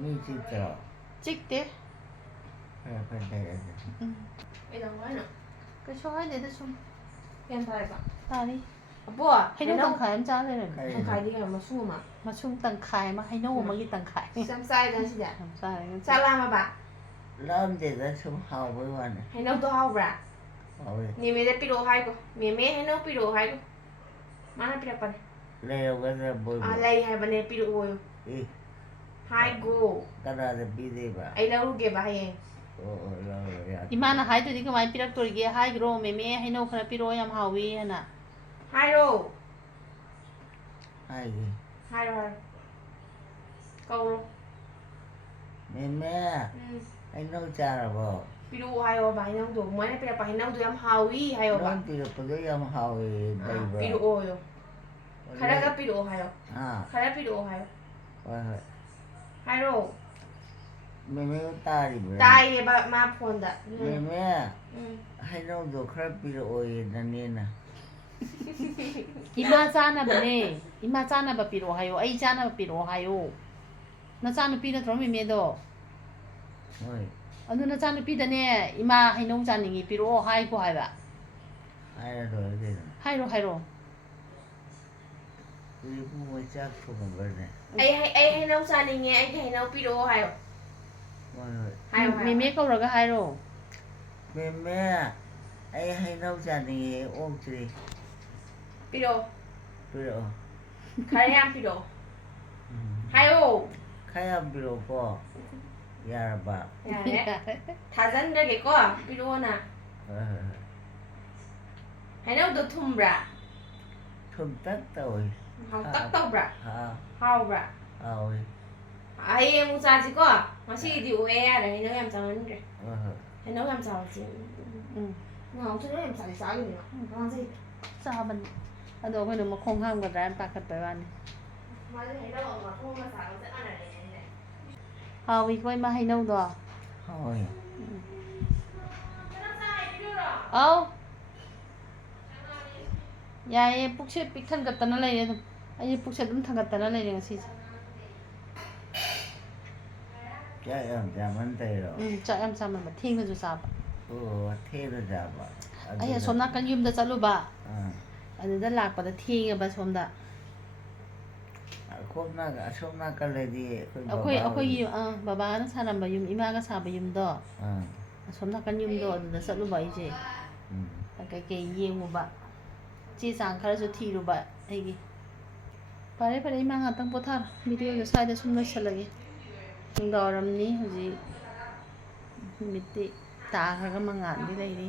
ꯃꯤ ꯆꯤꯛꯇ꯭ꯔꯣ? ꯆꯤꯛꯇꯦ. ꯐꯔꯦ ꯂꯩꯔꯁꯦ. ꯀꯩꯗꯧꯕ ꯍꯥꯏꯅꯣ? ꯀꯩꯁꯨ ꯍꯥꯏꯗꯦꯗ ꯁꯨꯝ. ꯀꯌꯥꯝ ꯇꯥꯔꯦꯕ? ꯇꯥꯔꯤ. ꯑꯕꯣ ꯍꯩꯅꯧ ꯇꯪꯈꯥꯏ ꯑꯃ ꯆꯥ ꯂꯩꯔꯝꯃꯦ. ꯇꯪꯈꯥꯏꯗꯤ ꯀꯌꯥ ꯃꯁꯨꯡ ꯑꯃ? ꯃꯁꯨꯡ ꯇꯪꯈꯥꯏ ꯑꯃ ꯍꯩꯅꯧ ꯑꯃꯒꯤ ꯇꯪꯈꯥꯏ. ꯌꯥꯝ ꯆꯥꯏꯗ ꯁꯤꯗꯤ. ꯌꯥꯝ ꯆꯥꯔꯦ. ꯆꯥꯛ ꯂꯥꯝꯃꯕ? ꯂꯥꯝꯗꯦꯗ ꯁꯨꯝ ꯍꯥꯎꯕꯩ ꯋꯥꯅꯤ. ꯍꯩꯅꯧꯗꯣ ꯍꯥꯎꯕ꯭ꯔꯥ? ꯍꯥꯎꯋꯦ. ꯃꯦꯃꯦꯗ ꯄꯤꯔꯛꯑꯣ ꯍꯥꯏꯒꯣ. ꯃꯦꯃꯦ ꯍꯩꯅꯧ ꯄꯤꯔꯛꯑꯣ ꯍꯥꯏꯒꯣ. ꯃꯥꯅ ꯄꯤꯔꯛꯄꯅꯦ. ꯂꯩꯔꯝꯒꯗ꯭ꯔꯥ ꯃꯣꯏꯕꯨ? ꯂꯩ ꯍꯥꯏꯕꯅꯦ ꯄꯤꯔꯛꯑꯣꯌꯣ. ꯍꯥꯏꯒꯣ. ꯀꯅꯥꯗ ꯄꯤꯗꯣꯏꯕ? ꯑꯩ ꯂꯧꯔꯨꯒꯦꯕ ꯍꯌꯦꯡ. ꯂꯧꯔꯣ ꯌꯥꯔꯦ. ꯏꯃꯥꯅ ꯍꯥꯏꯗ꯭ꯔꯗꯤ ꯀꯃꯥꯏꯅ ꯄꯤꯔꯛꯇꯣꯔꯤꯒꯦ ꯍꯥꯏꯈ꯭ꯔꯣ ꯃꯦꯃꯦ ꯍꯩꯅꯧ ꯈꯔ ꯄꯤꯔꯛꯑꯣ ꯌꯥꯝ ꯍꯥꯎꯋꯤ ꯍꯥꯏꯅ. ꯍꯥꯏꯔꯣ. ꯍꯥꯏꯒꯦ. ꯍꯥꯏꯔꯣ. ꯀꯧꯔꯣ. ꯃꯦꯃꯦ. ꯍꯩꯅꯧ ꯆꯥꯔꯕꯣ? ꯄꯤꯔꯛꯑꯣ ꯍꯥꯏꯌꯣꯕ ꯍꯩꯅꯧꯗꯣ. ꯃꯣꯏꯅ ꯄꯤꯔꯛꯄ ꯍꯩꯅꯧꯗꯣ ꯌꯥꯝ ꯍꯥꯎꯋꯤ ꯍꯥꯏꯌꯣꯕ. ꯅꯪ ꯄꯤꯔꯛꯄꯗꯣ ꯌꯥꯝ ꯍꯥꯎꯋꯦ ꯂꯩꯕ꯭ꯔꯥ? ꯄꯤꯔꯛꯑꯣꯌꯣ. ꯈꯔꯒ ꯄꯤꯔꯛꯑꯣ ꯍꯥꯏꯌꯣ. ꯈꯔ ꯄꯤꯔꯛꯑꯣ ꯍꯥꯏꯌꯣ. ꯍꯣꯏ. ꯍꯥꯏꯔꯣ. ꯃꯦꯃꯦ ꯇꯥꯔꯤꯕ꯭ꯔꯥ? ꯇꯥꯏꯌꯦꯕ ꯃꯥ ꯐꯣꯟꯗ. ꯃꯦꯃꯦ. ꯍꯩꯅꯧꯗꯣ ꯈꯔ ꯄꯤꯔꯛꯑꯣꯌꯦ ꯅꯅꯦꯅ. ꯏꯃꯥ ꯆꯥꯅꯕꯅꯦ. ꯏꯃꯥ ꯆꯥꯅꯕ ꯄꯤꯔꯛꯑꯣ ꯍꯥꯏꯌꯣ. ꯑꯩ ꯆꯥꯅꯕ ꯄꯤꯔꯛꯑꯣ ꯍꯥꯏꯌꯣ. ꯅꯆꯥꯅꯨꯄꯤ ꯅꯠꯇ꯭ꯔꯣ ꯃꯦꯃꯦꯗꯣ? ꯍꯣꯏ. ꯑꯗꯨ ꯅꯆꯥꯅꯨꯄꯤꯗꯅꯦ ꯏꯃꯥ ꯍꯩꯅꯧ ꯆꯥꯅꯤꯡꯉꯤ ꯄꯤꯔꯛꯑꯣ ꯍꯥꯏꯈꯣ ꯍꯥꯏꯕ. ꯍꯥꯏꯔ ꯂꯣꯏꯔꯦ ꯀꯩꯅꯣ. ꯍꯥꯏꯔꯣ. ꯍꯧꯖꯤꯛꯄꯨ ꯃꯣꯏ ꯆꯥꯛ ꯊꯣꯡꯉꯕ꯭ꯔꯅꯦ? ꯑꯩ ꯍꯩꯅꯧ ꯆꯥꯅꯤꯡꯉꯦ ꯑꯩꯒꯤ ꯍꯩꯅꯧ ꯄꯤꯔꯛꯑꯣ ꯍꯥꯏꯌꯣ. ꯍꯣꯏ. ꯃꯦꯃꯦ ꯀꯧꯔꯒ ꯍꯥꯏꯔꯣ. ꯃꯦꯃꯦ ꯑꯩ ꯍꯩꯅꯧ ꯆꯥꯅꯤꯡꯉꯦ ꯑꯣꯛꯇ꯭ꯔꯤ. ꯄꯤꯔꯛꯑꯣ. ꯄꯤꯔꯛꯑꯣ. ꯈꯔ ꯌꯥꯝ ꯄꯤꯔꯛꯑꯣ. ꯍꯥꯏꯌꯣ. ꯈꯔ ꯌꯥꯝ ꯄꯤꯔꯛꯑꯣꯀꯣ. ꯌꯥꯔꯕ? ꯌꯥꯔꯦ. ꯊꯥꯖꯟꯗ꯭ꯔꯒꯦꯀꯣ ꯄꯤꯔꯛꯑꯣꯅ. ꯍꯣꯏ. ꯍꯩꯅꯧꯗꯣ ꯊꯨꯝꯕ꯭ꯔꯥ? ꯊꯨꯝꯇꯛ ꯇꯧꯏ. ꯍꯥꯎꯇꯛ ꯇꯧꯕ꯭ꯔꯥ? ꯍꯥꯎꯕ꯭ꯔꯥ? ꯍꯥꯎꯏ. ꯍꯌꯦꯡ ꯑꯃꯨꯛ ꯆꯥꯁꯤꯀꯣ. ꯉꯁꯤꯒꯤꯗꯤ ꯑꯣꯛꯑꯦ ꯌꯥꯔꯦ ꯍꯩꯅꯧ ꯌꯥꯝ ꯆꯥꯃꯟꯈ꯭ꯔꯦ. ꯍꯣꯏ. ꯍꯩꯅꯧ ꯌꯥꯝ ꯆꯥꯎꯁꯤ. ꯅꯍꯥꯟꯃꯨꯛꯁꯨ ꯍꯩꯅꯧ ꯌꯥꯝ ꯆꯥꯈꯤꯕꯅꯤ. ꯆꯥꯕꯅꯤ. ꯑꯗꯣ ꯑꯩꯈꯣꯏꯅ ꯃꯈꯣꯡ ꯍꯥꯝꯒꯗ꯭ꯔꯥꯅ ꯄꯥꯈꯠꯄꯩ ꯋꯥꯅꯤ. ꯃꯥꯗꯤ ꯍꯩꯅꯧ ꯃꯈꯣꯡꯒ ꯆꯥꯕ ꯆꯞ ꯃꯥꯟꯅꯔꯦꯅꯦ. ꯍꯥꯎꯏꯀꯣ ꯏꯃꯥ ꯍꯩꯅꯧꯗꯣ? ꯍꯥꯎꯏ. ꯑꯥꯎ. ꯌꯥꯏꯌꯦ ꯄꯨꯛꯁꯦ ꯄꯤꯛ ꯊꯟꯒꯠꯇꯅ ꯂꯩꯔꯦ ꯑꯗꯨꯝ. ꯑꯩꯁꯦ ꯄꯨꯛꯁꯦ ꯑꯗꯨꯝ ꯊꯟꯒꯠꯇꯅ ꯂꯩꯔꯦ ꯉꯁꯤꯁꯦ. ꯆꯥꯛ ꯌꯥꯝ ꯆꯥꯃꯟ ꯇꯧꯔꯤꯔꯣ? ꯆꯥꯛ ꯌꯥꯝ ꯆꯥꯃꯟꯕ ꯊꯦꯡꯅꯁꯨ ꯆꯥꯕ. ꯊꯦꯡꯅ ꯆꯥꯕ? ꯑꯩ ꯑꯁꯣꯝ ꯅꯥꯀꯟ ꯌꯨꯝꯗ ꯆꯠꯂꯨꯕ. ꯑꯥ. ꯑꯗꯨꯗ ꯂꯥꯛꯄꯗ ꯊꯦꯡꯉꯦꯕ ꯁꯣꯝꯗ. ꯑꯁꯣꯝ ꯅꯥꯀꯜꯗꯗꯤ ꯑꯩꯈꯣꯏꯒꯤ ꯕꯕꯥꯅ ꯁꯥꯔꯝꯕ ꯌꯨꯝ ꯏꯃꯥꯒ ꯁꯥꯕ ꯌꯨꯝꯗꯣ. ꯑꯥ. ꯑꯁꯣꯝ ꯅꯥꯀꯟ ꯌꯨꯝꯗꯣ ꯑꯗꯨꯗ ꯆꯠꯂꯨꯕ ꯑꯩꯁꯦ. ꯀꯩꯀꯩ ꯌꯦꯡꯉꯨꯕ. ꯆꯦ ꯆꯥꯡ ꯈꯔꯁꯨ ꯊꯤꯔꯨꯕ ꯑꯩꯒꯤ. ꯐꯔꯦ ꯏꯃꯥ ꯉꯥꯛꯇꯪ ꯄꯣꯊꯥꯔꯣ. ꯚꯤꯗꯤꯑꯣꯗꯣ ꯁ꯭ꯋꯥꯏꯗ ꯁꯨꯝ ꯂꯣꯏꯁꯤꯜꯂꯒꯦ. ꯅꯨꯡꯗꯥꯡꯋꯥꯏꯔꯝꯅꯤ ꯍꯧꯖꯤꯛ ꯅꯨꯃꯤꯠꯇꯤ ꯇꯥꯈ꯭ꯔꯒ ꯃꯉꯥꯜꯗꯤ ꯂꯩꯔꯤ꯫